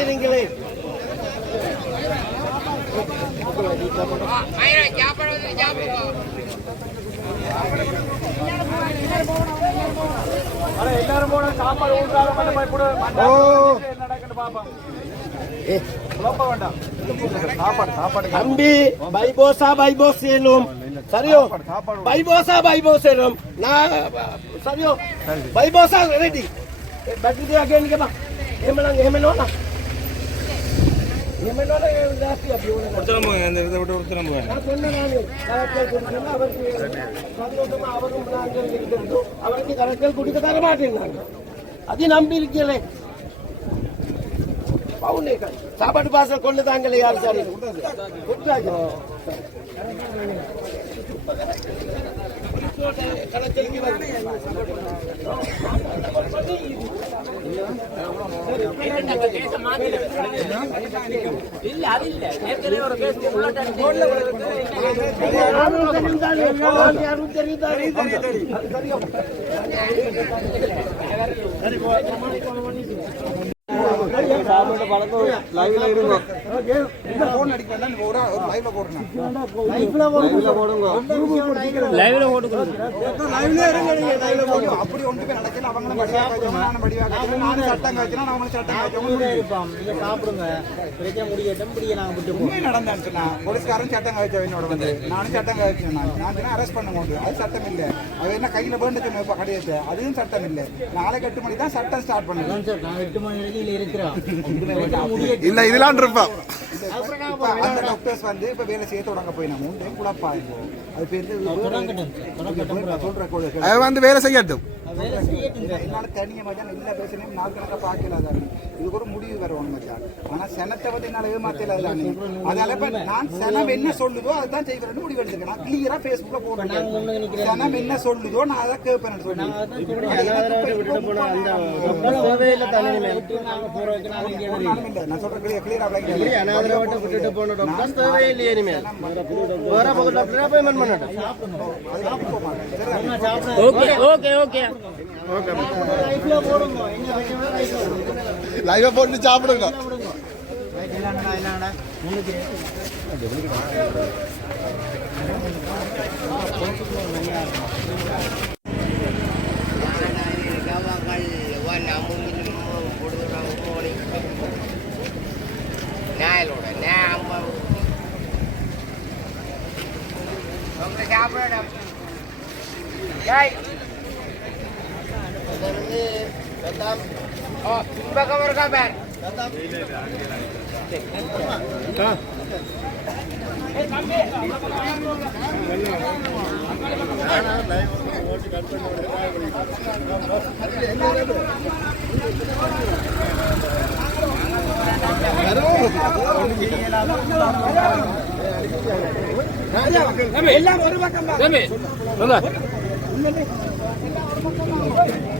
இருக்கிறீங்களே எல்லாரும் போன சாப்பாடு ஊட்டாலும் மட்டும் கூட. நடக்குன்னு பாப்போம். தம்பி பைபோசா பைபோஸ் ஏலும் சரியோ? பைபோசா பைபோஸ் ஏலும் நான் சரியோ? பைபோசா ரெடி பட்டு அகேன் இந்த இதை விட்டு ஒருத்தரம் போங்க அவருக்கு கரெக்டாக தர மாட்டேங்கிறாங்க அது நம்பி இருக்கலே சாப்பாடு பாசல் கொண்டு தாங்களே யார் சார் கொடுத்தாங்க கணக்கெடுக்கி வருது நானும் தெரிந்தாலே, நான் யாரும் தெரிந்தாலே. அது சரியா? லைவ்ல இருங்க போன் அடிக்க வேண்டாம் நீங்க ஒரு ஒரு லைவ்ல போடுங்க லைவ்ல போடுங்க லைவ்ல இருங்க நீங்க லைவ்ல அப்படி ஒண்ணுமே நடக்கல அவங்களும் படிவா காய்ச்சணும் நானும் படிவா நானும் சட்டம் காய்ச்சணும் அவங்களும் சட்டம் காய்ச்சணும் நீங்க சாப்பிடுங்க பிரச்சனை முடியட்டும் முடிய நாங்க விட்டு போறோம் உண்மை நடந்தான்னு சொன்னா போலீஸ்காரன் சட்டம் காய்ச்ச என்னோட வந்து நானும் சட்டம் காய்ச்சேன் நான் நான் சொன்னா அரெஸ்ட் பண்ண முடியும் அது சட்டம் இல்லை அது என்ன கையில வேண்டு சொன்ன இப்ப கடையத்தை அதுவும் சட்டம் இல்லை நாளைக்கு எட்டு மணி தான் சட்டம் ஸ்டார்ட் பண்ணுது எட்டு மணி வரைக்கும் இதுல இருக்கிறோம் இல்ல இதெல்லாம் இருப்பான் அந்த டாக்டர்ஸ் வந்து இப்ப வேலை செய்ய தொடங்க போய் நம்ம உண்டு குழப்பா அது பேர் சொல்ற அது வந்து வேலை செய்யட்டும். என்னால தனியா மச்சான் எல்லா பிரச்சனையும் நாள் கணக்கா இதுக்கு ஒரு முடிவு வரணும் மச்சான் ஆனா சனத்தை வந்து என்னால ஏமாத்தல தானே அதனால இப்ப நான் சனம் என்ன சொல்லுதோ அதுதான் செய்வேன் முடிவு எடுத்துக்கேன் நான் கிளியரா பேஸ்புக்ல போடுறேன் சனம் என்ன சொல்லுதோ நான் அதை கேட்பேன். நான் சொல்றேன். விட்டுட்டு போன டாக்டர் தேவையில்லை இனிமேல். வேற பக்கம் டாக்டர் அப்பாயின்மெண்ட் பண்ணட்டும். ஓகே. Okay okay. லைஃப்ல போடுங்க எங்க பிரச்சனை லைவ போட்டு சாப்பிடுங்க இல்லைண்ணா இல்லைண்ணா முன்னுக்கு எல்லாம் ஒரு பக்கம் ஆனா ரோட்ட பிளாக் கறி ஆயிலுங்க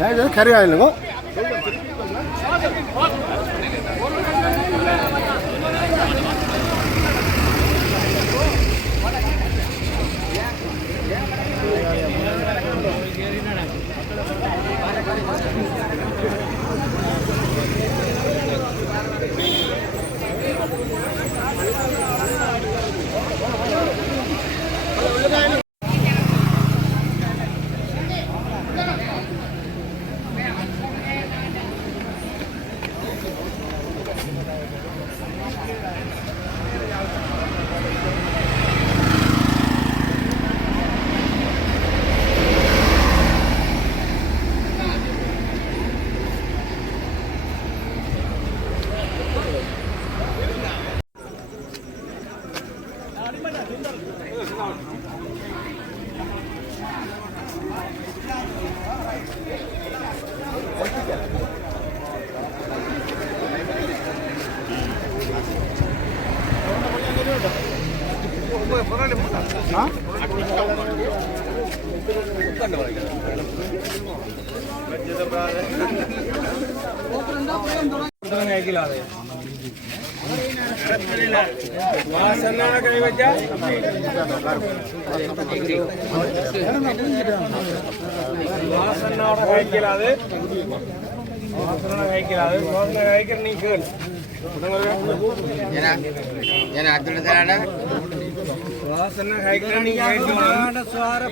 Nerede? Karayaylı mı?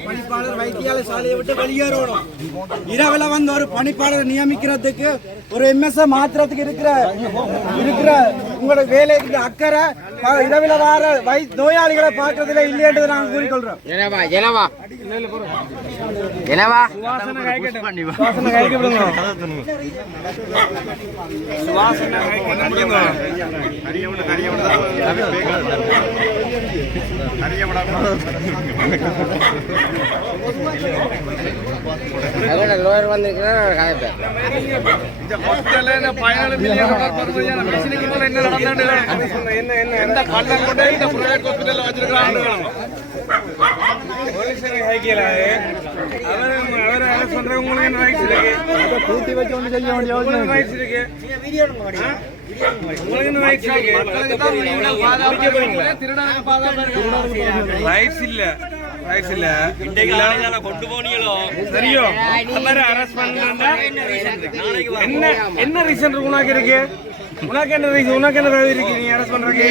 பணிப்பாளர் வைத்தியாலய சாலையை விட்டு வெளியேறணும் இரவுல வந்து ஒரு பணிப்பாளர் நியமிக்கிறதுக்கு ஒரு எம்எஸ்ஏ மாத்திரத்துக்கு இருக்கிற இருக்கிற உங்களோட வேலைக்கு அக்கறை இரவுல வார வை நோயாளிகளை பார்க்கறதுல இல்லையன்றதை நாங்கள் கூறிக்கொள்றோம் லோயர் வந்திருக்கிறேன் கதைப்பேன் இந்த ஹாஸ்டல்ல பதினாலு மில்லியன் டாலர் பருமையா ரைட்ஸ் இல்ல ரைட்ஸ் இல்ல. இன்றைக்கு கொண்டு போனீங்களோ? சரியோ? அவர் அரெஸ்ட் பண்ணா என்ன என்ன ரீசன் இருக்கு உனக்கு இருக்கு? உனக்கு என்ன ரீசன் உனக்கு என்ன இருக்கு நீ அரெஸ்ட் பண்றதுக்கு?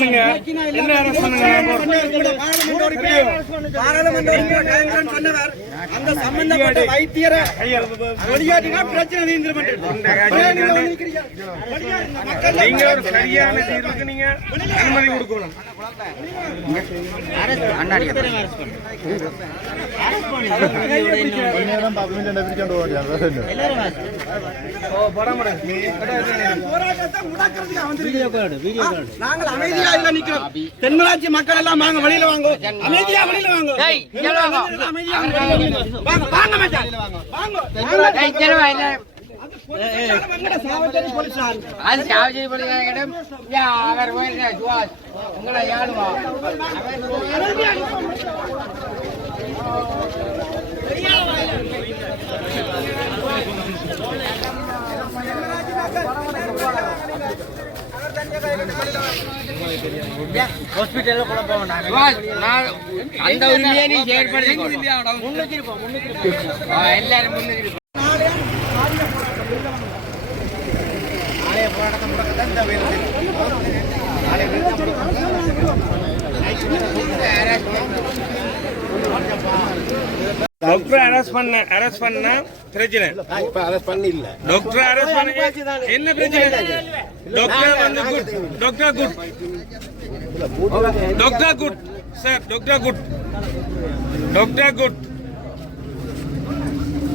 நீ பாராளுமன்ற உறுப்பினர் கலைஞரன் சொன்னவர் அந்த சம்பந்தப்பட்ட வைத்தியரை வெளியாட்டினா பிரச்சனை தீர்ந்துடும் நீங்க ஒரு சரியான தீர்வுக்கு நீங்க அனுமதி கொடுக்கணும். நாங்கள் அமைதியா இல்ல நிக்கிறோம் தென்மராட்சி மக்கள் எல்லாம் வாங்க வெளியில வாங்க அமைதியா வெளியில வாங்க அமைதியா வாங்க. வாங்க வாங்க மச்சான் வாங்க அது சாவச்சேரி அவர் சுவாஸ் உங்களை யாருவா அந்த உரிமையை நீ எல்லாரும் முன்னுக்கு இருப்போம். டாக்டர் அரெஸ்ட் பண்ண அரெஸ்ட் பண்ண பிரச்சனை. இப்ப அரெஸ்ட் பண்ணி இல்ல டாக்டர் அரெஸ்ட் பண்ண என்ன பிரச்சனை? டாக்டர் வந்து good doctor good doctor good sir doctor good doctor good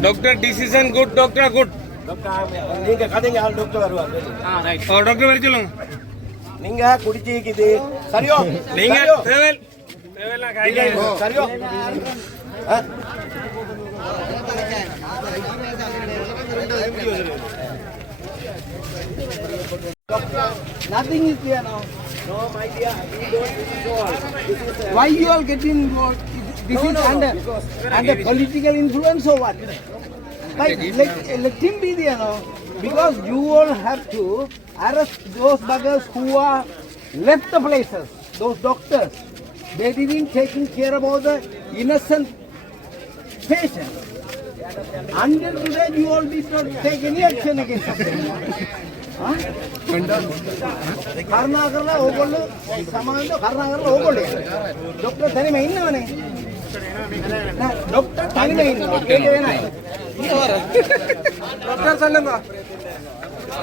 doctor decision good doctor good நீங்க கதைங்க ஆள் டாக்டர் வருவாங்க டாக்டர் வர சொல்லுங்க நீங்க குடிச்சிக்குது சரியோ நீங்க தேவல் சரியோ Nothing is there now. No, my dear, we don't involve. Why you all getting involved? This is under, under political influence or what? like like like team be there, no? Because you all have to arrest those buggers who are left the places. Those doctors, they didn't taking care about the innocent patients. Until today, you all did not take any action against them. ಕರ್ನಾಟಕಲ್ಲ ಹೋಗೋಳು ಸಮಾಜ ಕರ್ನಾಟಕಲ್ಲ ಹೋಗೋಳಿ doctor ತನಿಮೆ ಇನ್ನವನೇ doctor ತನಿಮೆ ಇನ್ನು ಏನಾಯ್ತು doctor சொல்லுங்க.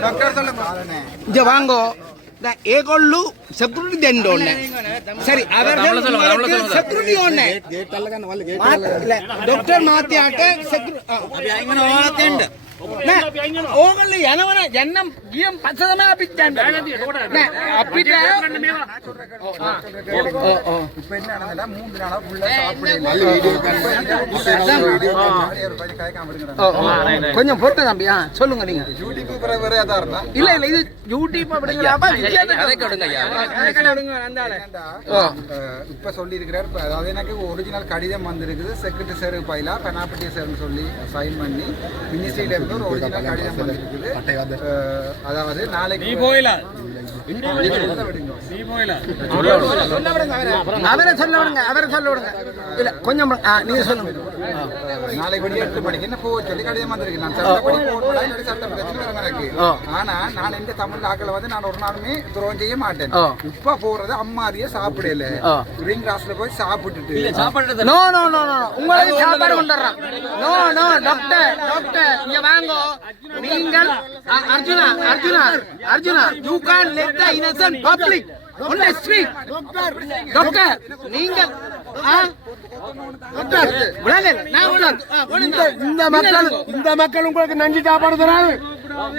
Doctor சொல்லுங்க. இங்க வாங்கோ. ஏகொள்ளு security దండి ஒண்ணே சரி அவர்கள் செக்யூரிட்டி ஒண்ணே. గేట్ ඕගොල්ලෝ යනවන යන්නම් ගියම් පස්ස තමයි අපිත් යන්නේ. නෑ අපිට இப்ப என்ன நடந்ததுன்னா மூன்று நாளா ஃபுல்லா சாப்பிடல වල්ල වීඩියෝ කරනවා கொஞ்சம் பொறுத்த தம்பி ஆ சொல்லுங்க நீங்க யூடியூப் பிற வேற ஏதா இருந்தா இல்ல இல்ல இது யூடியூப் அப்படிங்கிறப்ப அதை கொடுங்க இப்ப சொல்லி இருக்கிறார் அதாவது எனக்கு ஒரிஜினல் கடிதம் வந்திருக்குது செக்ரட்டரி சார் பைலா பெனாபட்டி சார்னு சொல்லி சைன் பண்ணி மினிஸ்ட்ரியில இருந்து ஒரு ஒரிஜினல் கடிதம் வந்திருக்குது அதாவது நாளைக்கு நீ போயிலாம் அவரை சொல்ல விடுங்க அவரை சொல்ல விடுங்க. இல்ல கொஞ்சம் நீங்க சொல்லுங்க. நாளைக்கு மணி எட்டு மணிக்கு. என்ன போக சொல்லி கடிதம் வந்திருக்கு. நான் சட்டப்படி போகணும் என்னோட சட்ட பிரச்சனை எனக்கு. ஆனா நான் எந்த தமிழ் ஆக்களை வந்து நான் ஒரு நாளுமே துரோகம் செய்ய மாட்டேன். இப்ப போறது அம்மாதிரியே சாப்பிடல. ரிங் ராஸ்ல போய் சாப்பிட்டுட்டு. No no no no. உங்களுக்கு சாப்பாடு கொண்டுறோம் நோ நோ டாக்டர் டாக்டர் இங்க வாங்க. நீங்கள் Arjuna Arjuna Arjuna you can't let the innocent public the street. Doctor நீங்கள் ஆ? டாக்டர் விளையாடு நான் விளையாடு இந்த இந்த மக்கள் இந்த மக்கள் உங்களுக்கு நஞ்சு சாப்பாடு தராது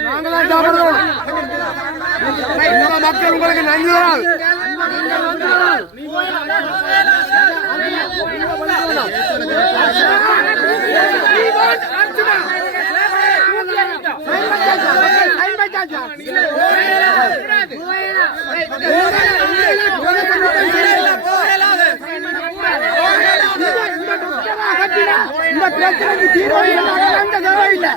நாங்களா சாப்பாடு தரோம் இந்த மக்கள் உங்களுக்கு நஞ்சு தராது இந்த பிரச்சனைக்கு தீர்வு இல்லை தேவையில்லை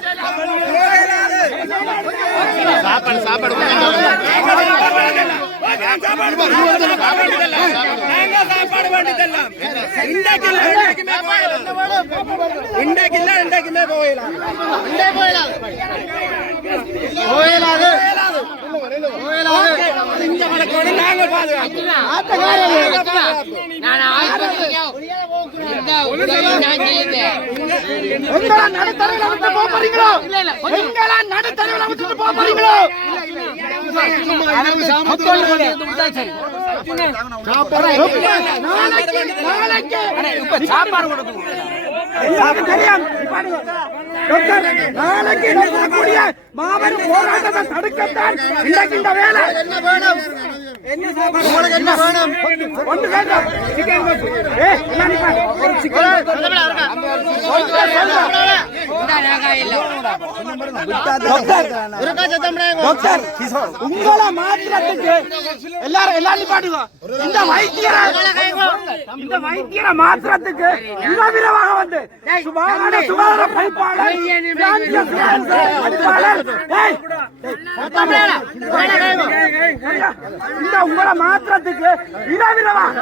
எங்களா நடுத்தரவில் விட்டு போக போறீங்களோ எங்களா நடுத்தரவில் விட்டுட்டு போக போறீங்களோ நாளைக்கு நாளைக்கு சாப்பாடு கொடுக்கணும் எல்லாருக்கும் தெரியும். டாக்டர், நாளைக்கு நடக்கக்கூடிய மாபெரும் போராட்டத்தை தடுக்கத்தான் இந்த வேலை. என்ன வேணும் உங்களுக்கு என்ன வேணும்? ஒன்று வேண்டும். சிக்கன். ஒரு சிக்கன். உங்களை மாத்திரத்துக்கு எல்லாரும் எல்லாரும் நிப்பாட்டுங்க. இந்த வைத்தியரை இந்த வைத்தியரை மாத்திரத்துக்கு இரவிரவாக வந்து சுகாதார சுகாதார பணிப்பாளர். இந்த உங்களை மாத்திரத்துக்கு இரவிரவாக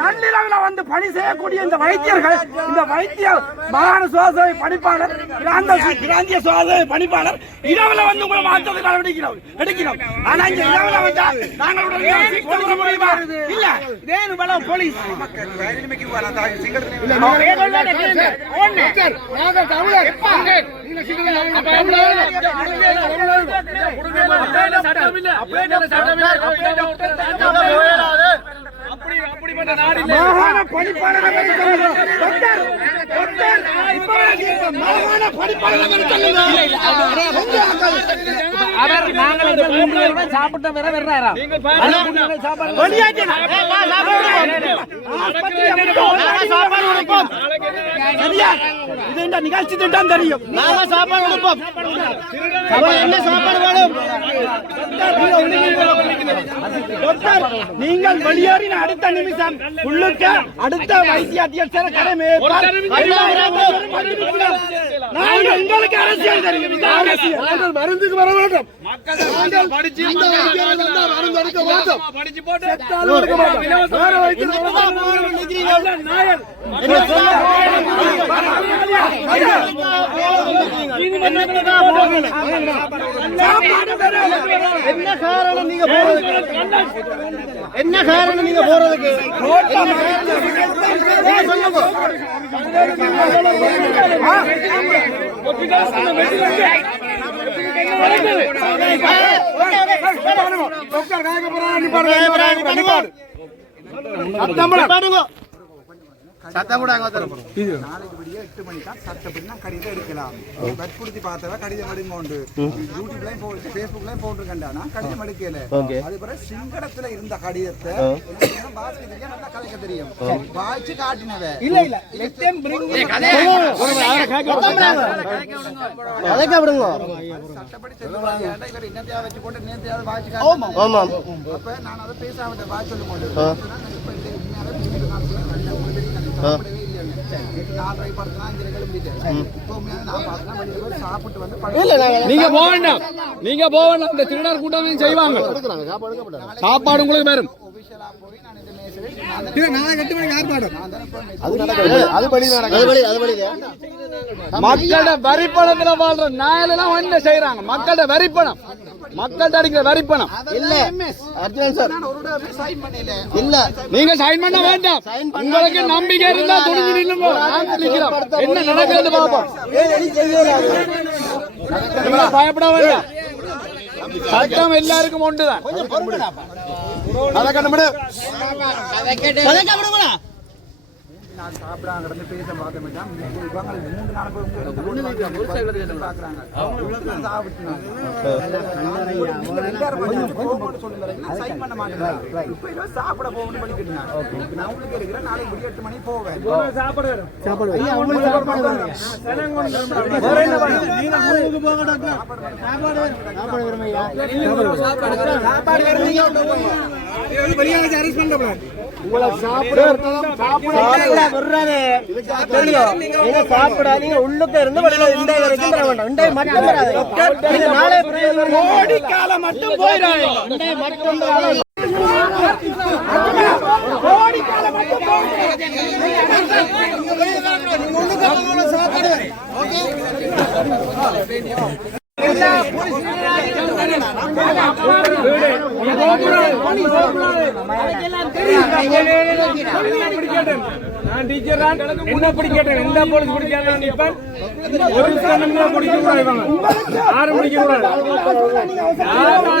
நள்ளிரவில வந்து பணி செய்யக்கூடிய இந்த வைத்தியர்கள் இந்த வைத்திய மாகாண சுகாதார பணிப்பாளர் பிராந்த பிராந்திய சுகாதார பணிப்பாளர் இரவுல வந்து உங்களை மாற்றத்துக்கு நடவடிக்கிறோம் எடுக்கிறோம். ஆனா இங்க இரவுல வந்தா நாங்கள் உடனே முடியுமா இல்ல. பல போலீஸ். சிங்களத்தில் நாங்கள் தமிழர் மாகாண பணிப்பாளர் மாகாண பணிப்பாளர் அவர் நாங்கள் இந்த மூன்று பேரும் சாப்பிட்ட பிற வர்றாரா சரியா இது இந்த நிகழ்ச்சி திட்டம் தெரியும். நாங்க சாப்பாடு கொடுப்போம். என்ன சாப்பாடு வேணும்? டாக்டர் நீங்கள் வெளியேறின அடுத்த நிமிஷம் உள்ளுக்க அடுத்த வைத்திய அத்தியட்சர் கடமை நாங்கள் உங்களுக்கு அரசியல் தெரியும். அரசியல். மருந்துக்கு வர வேண்டும். என்ன என்ன காரணம் நீங்க போறதுக்கு? என்ன காரணம்? நீங்க போறதுக்கு சொல்லுங்க டாக்டர் காய்க்க போறான் நிப்பாடு நிப்பாடு சத்தம் கூட அங்க நாளைக்கு விடிய எட்டு மணிக்கா சட்டப்படி நான் கடிதம் எடுக்கலாம். வற்புறுத்தி பார்த்தவ கடிதம் எடுங்க உண்டு யூடியூப்லயும் போட்டு ஃபேஸ்புக்லயும் போட்டிருக்கேன்டா. நான் கடிதம் எடுக்கல. அது பிறகு சிங்களத்துல இருந்த கடிதத்தை எனக்கு பாஸ்கெட்டுக்கே நல்லா கலைக்க தெரியும். வாய்ச்சி காட்டினவ. இல்ல இல்ல. them bring the- அதைக்க விடுங்க? சட்டப்படி சொல்லுவாங்க ஏன்டா இவர் என்னத்தையாவது வச்சு போட்டு நேத்தையாவது வாய்ச்சி காட்டினாங்க ஆமாம் அப்ப நான் அதை பேசாமட்ட வாய் சொல்லும் போது இப்ப இந்த நல்ல வந்து நீங்க போக வேண்டாம். நீங்க போக வேண்டாம். இந்த திருடர் கூட்டமே செய்வாங்க. சாப்பாடு உங்களுக்கு வரும். மக்களோட வரிப்பணத்துல வாழ்ற நாயெல்லாம் என்ன செய்யறாங்க மக்களோட வரிப்பணம். மக்கள்கிட்ட அடிக்கிற வரிப்பணம் இல்ல. அர்ஜுனன் சார். இல்ல. நீங்க சைன் பண்ண வேண்டாம். உங்களுக்கு நம்பிக்கை இருந்தா துணிஞ்சு நில்லுங்க. என்ன நடக்கிறது பாப்போம் நீங்க பயப்பட வேண்டாம். சட்டம் எல்லாருக்கும் ஒன்றுதான் அதை கண்டுபிடு நான் சாப்பிடாம கிடந்து பேச பார்க்க மாட்டான். இவங்க மூணு நாலு பேர் பார்க்குறாங்க. சாப்பிட போகணும்னு நான் உங்களுக்கு இருக்கிறேன் நாளைக்கு மணி எட்டு மணிக்கு போவேன் சாப்பாடு நீங்க சாப்பிடாதீங்க உள்ளுக்க இருந்து வெளியில இந்த வரைக்கும் தர வேண்டாம். இந்த மட்டும் வராது நீங்க நாளை கோடிக்கால மட்டும் போயிடாது இந்த மட்டும் வராது. கோடிக்கால மட்டும் போயிடாது நான் டீச்சர் தான் என்ன பிடிக்கட்டேன் எந்த போலீஸ் பிடிக்காத நிப்பேன் ஒரு ஸ்டேஷன் பிடிக்க கூடாது யாரும் பிடிக்க கூடாது யாராவது